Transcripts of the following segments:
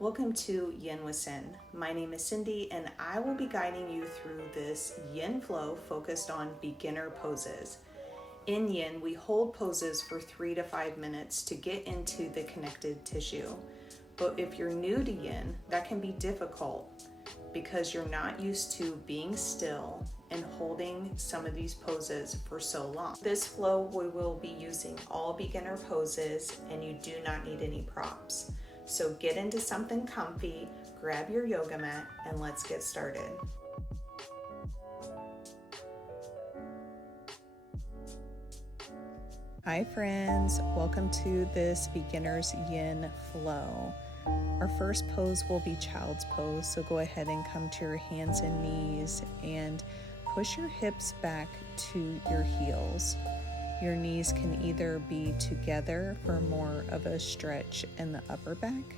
welcome to Yin with Sin. My name is Cindy and I will be guiding you through this yin flow focused on beginner poses. In yin, we hold poses for 3 to 5 minutes to get into the connected tissue. But if you're new to yin, that can be difficult because you're not used to being still and holding some of these poses for so long. This flow, we will be using all beginner poses and you do not need any props. So get into something comfy, grab your yoga mat, and let's get started. Hi friends, welcome to this beginner's yin flow. Our first pose will be child's pose, so go ahead and come to your hands and knees and push your hips back to your heels. Your knees can either be together for more of a stretch in the upper back,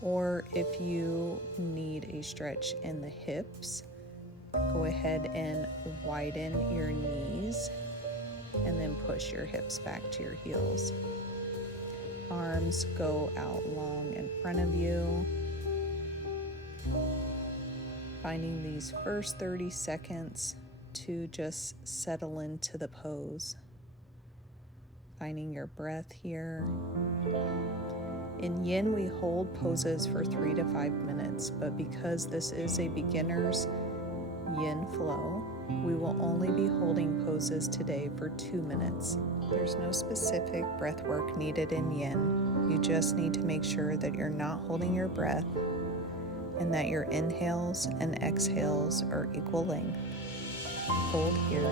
or if you need a stretch in the hips, go ahead and widen your knees and then push your hips back to your heels. Arms go out long in front of you. Finding these first 30 seconds to just settle into the pose. Finding your breath here. In yin, we hold poses for 3 to 5 minutes, but because this is a beginner's yin flow, we will only be holding poses today for 2 minutes. There's no specific breath work needed in yin. You just need to make sure that you're not holding your breath and that your inhales and exhales are equal length. Hold here.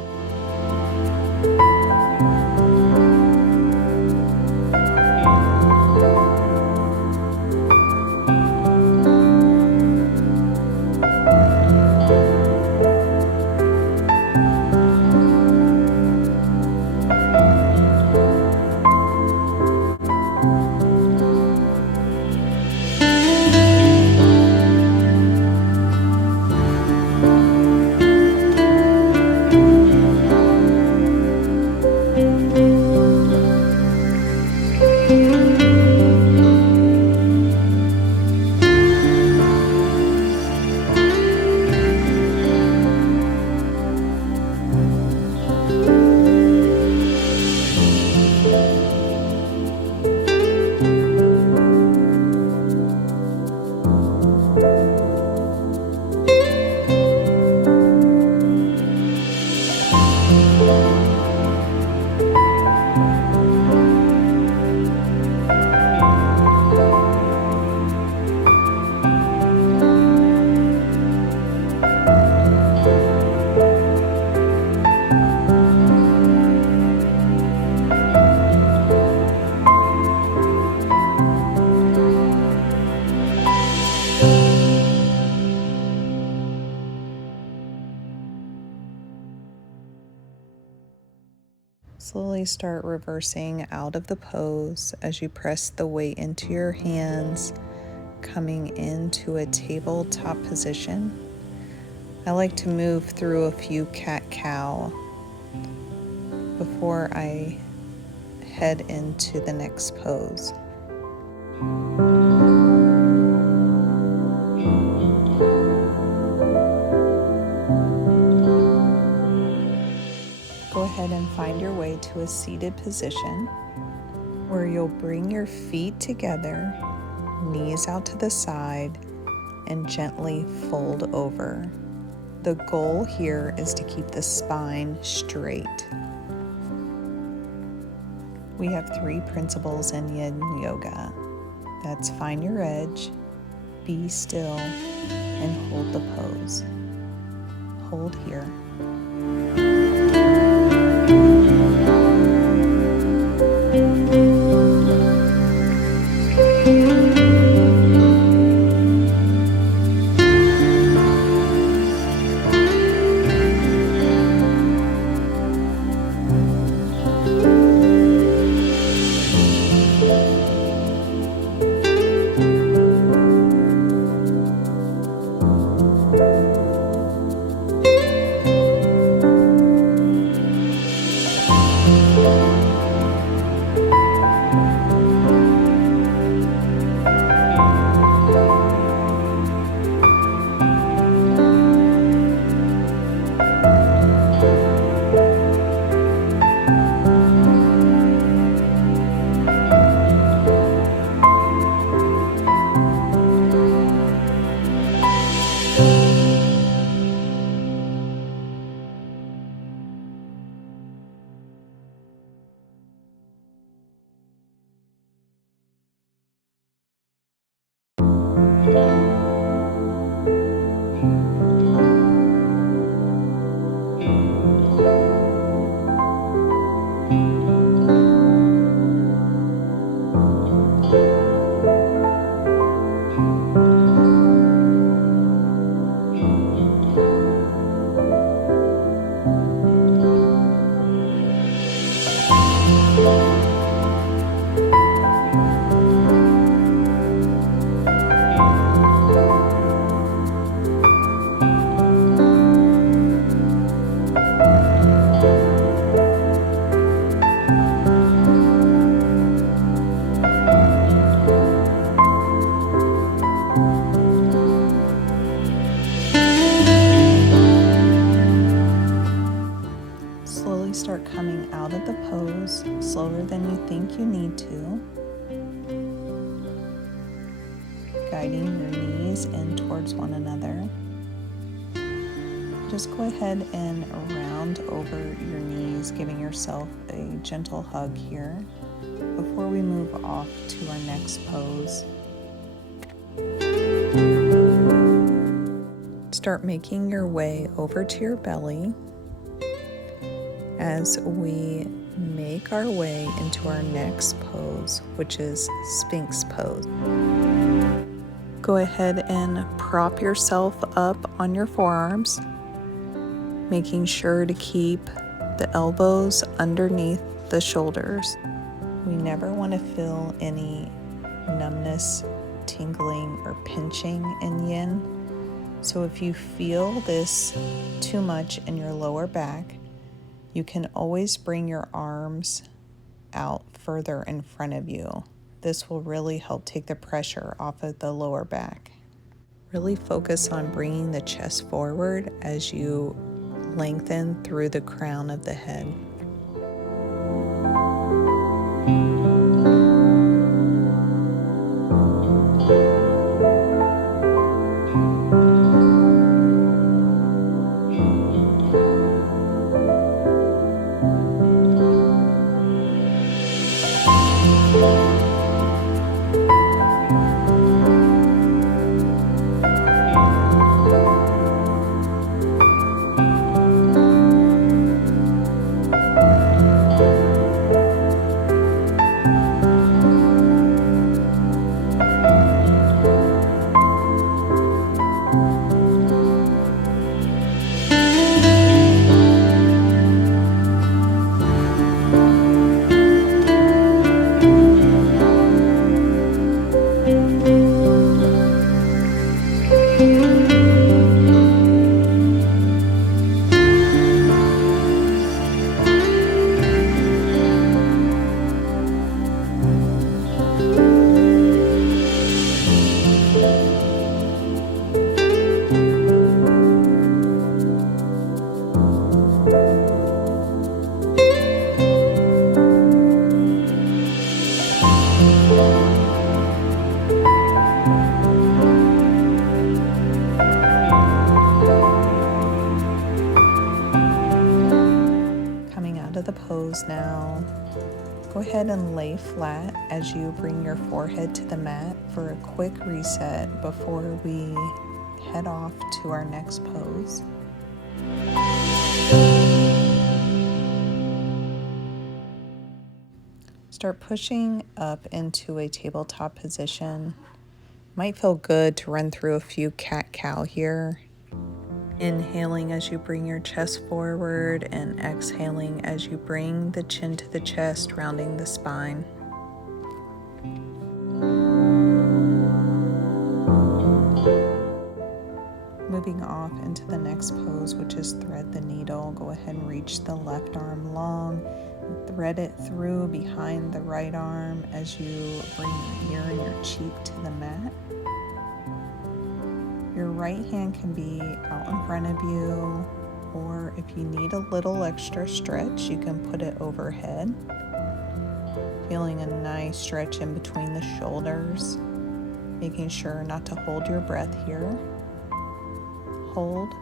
Slowly start reversing out of the pose as you press the weight into your hands, coming into a tabletop position. I like to move through a few cat-cow before I head into the next pose. Go ahead and find your way to a seated position where you'll bring your feet together, knees out to the side, and gently fold over. The goal here is to keep the spine straight. We have 3 principles in yin yoga. That's find your edge, be still, and hold the pose. Hold here. Slowly start coming out of the pose, slower than you think you need to, guiding your knees in towards one another. Just go ahead and round over your knees, giving yourself a gentle hug here before we move off to our next pose. Start making your way over to your belly as we make our way into our next pose, which is Sphinx pose. Go ahead and prop yourself up on your forearms, making sure to keep the elbows underneath the shoulders. We never want to feel any numbness, tingling, or pinching in yin. So if you feel this too much in your lower back, you can always bring your arms out further in front of you. This will really help take the pressure off of the lower back. Really focus on bringing the chest forward as you lengthen through the crown of the head. The pose now. Go ahead and lay flat as you bring your forehead to the mat for a quick reset before we head off to our next pose. Start pushing up into a tabletop position. Might feel good to run through a few cat-cow here. Inhaling as you bring your chest forward and exhaling as you bring the chin to the chest, rounding the spine. Moving off into the next pose, which is thread the needle. Go ahead and reach the left arm long, thread it through behind the right arm as you bring your ear and your cheek to the mat. Your right hand can be out in front of you, or if you need a little extra stretch, you can put it overhead. Feeling a nice stretch in between the shoulders, making sure not to hold your breath here. Hold.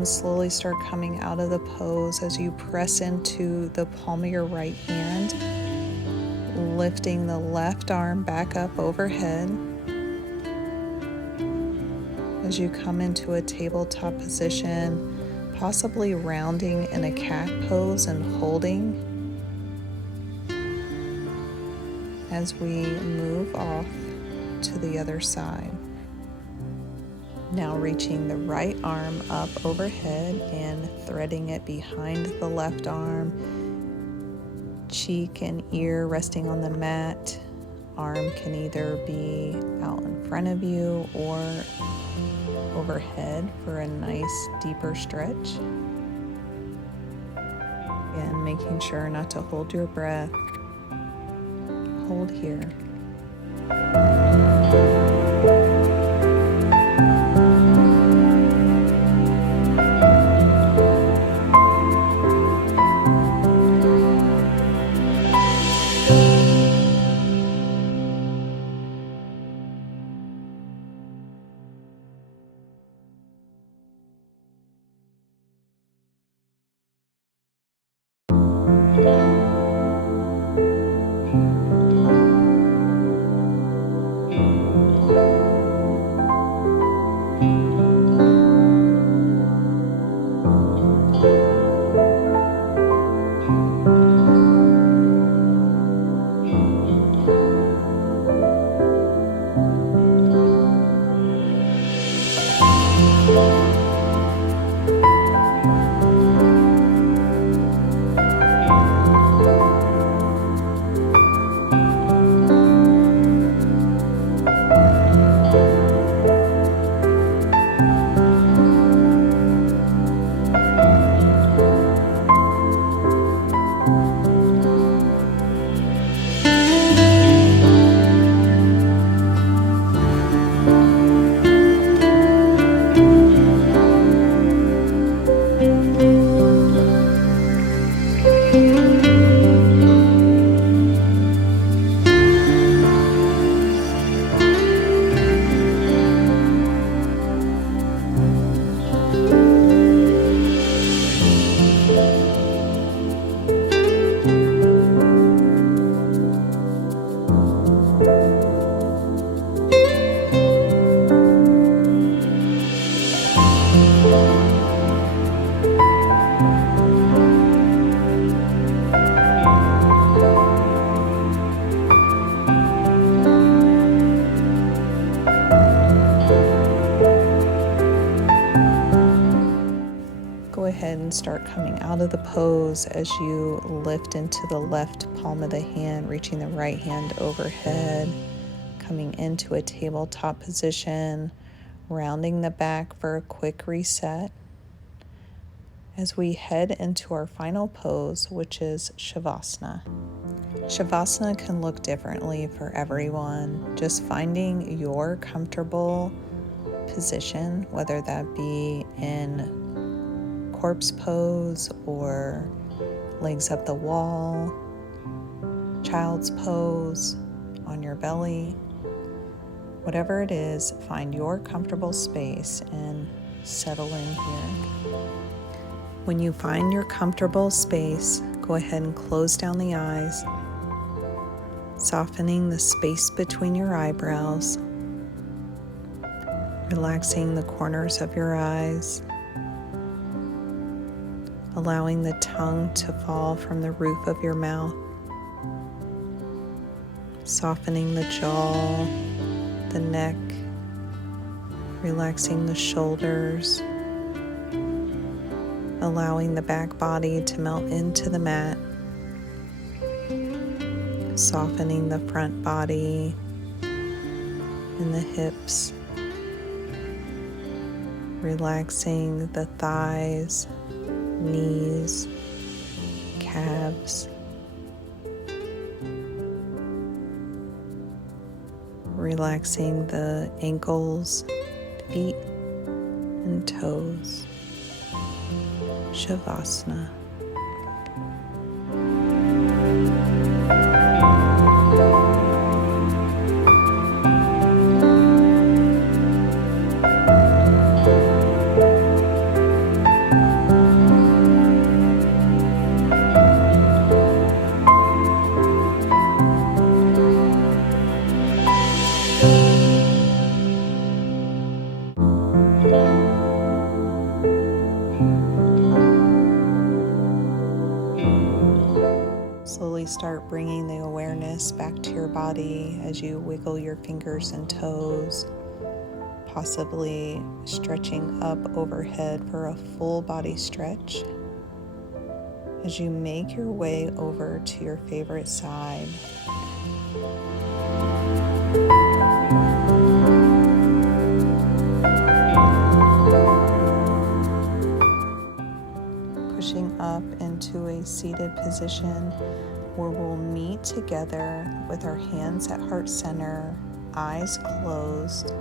and slowly start coming out of the pose as you press into the palm of your right hand, lifting the left arm back up overhead. As you come into a tabletop position, possibly rounding in a cat pose and holding as we move off to the other side. Now reaching the right arm up overhead and threading it behind the left arm, cheek and ear resting on the mat. Arm can either be out in front of you or overhead for a nice deeper stretch. Again, making sure not to hold your breath. Hold here. Ahead and start coming out of the pose as you lift into the left palm of the hand, reaching the right hand overhead, coming into a tabletop position, rounding the back for a quick reset as we head into our final pose, which is shavasana. Shavasana can look differently for everyone. Just finding your comfortable position, whether that be in corpse pose or legs up the wall, child's pose, on your belly. Whatever it is, find your comfortable space and settle in here. When you find your comfortable space, go ahead and close down the eyes, softening the space between your eyebrows, relaxing the corners of your eyes, allowing the tongue to fall from the roof of your mouth, softening the jaw, the neck, relaxing the shoulders, allowing the back body to melt into the mat, softening the front body and the hips, relaxing the thighs, knees, calves, relaxing the ankles, feet, and toes. Shavasana. Slowly start bringing the awareness back to your body as you wiggle your fingers and toes, possibly stretching up overhead for a full body stretch. As you make your way over to your favorite side, pushing up into a seated position where we'll meet together with our hands at heart center, eyes closed,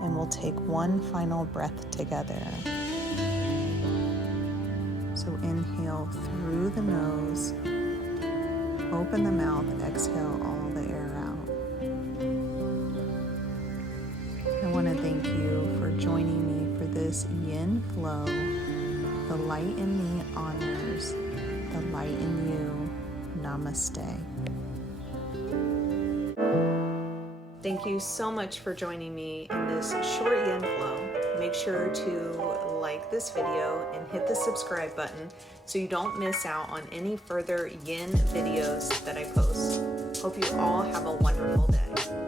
and we'll take one final breath together. So inhale through the nose, open the mouth, exhale all the air out. I want to thank you for joining me for this yin flow. The light in me honors the light in you. Namaste. Thank you so much for joining me in this short yin flow. Make sure to like this video and hit the subscribe button so you don't miss out on any further yin videos that I post. Hope you all have a wonderful day.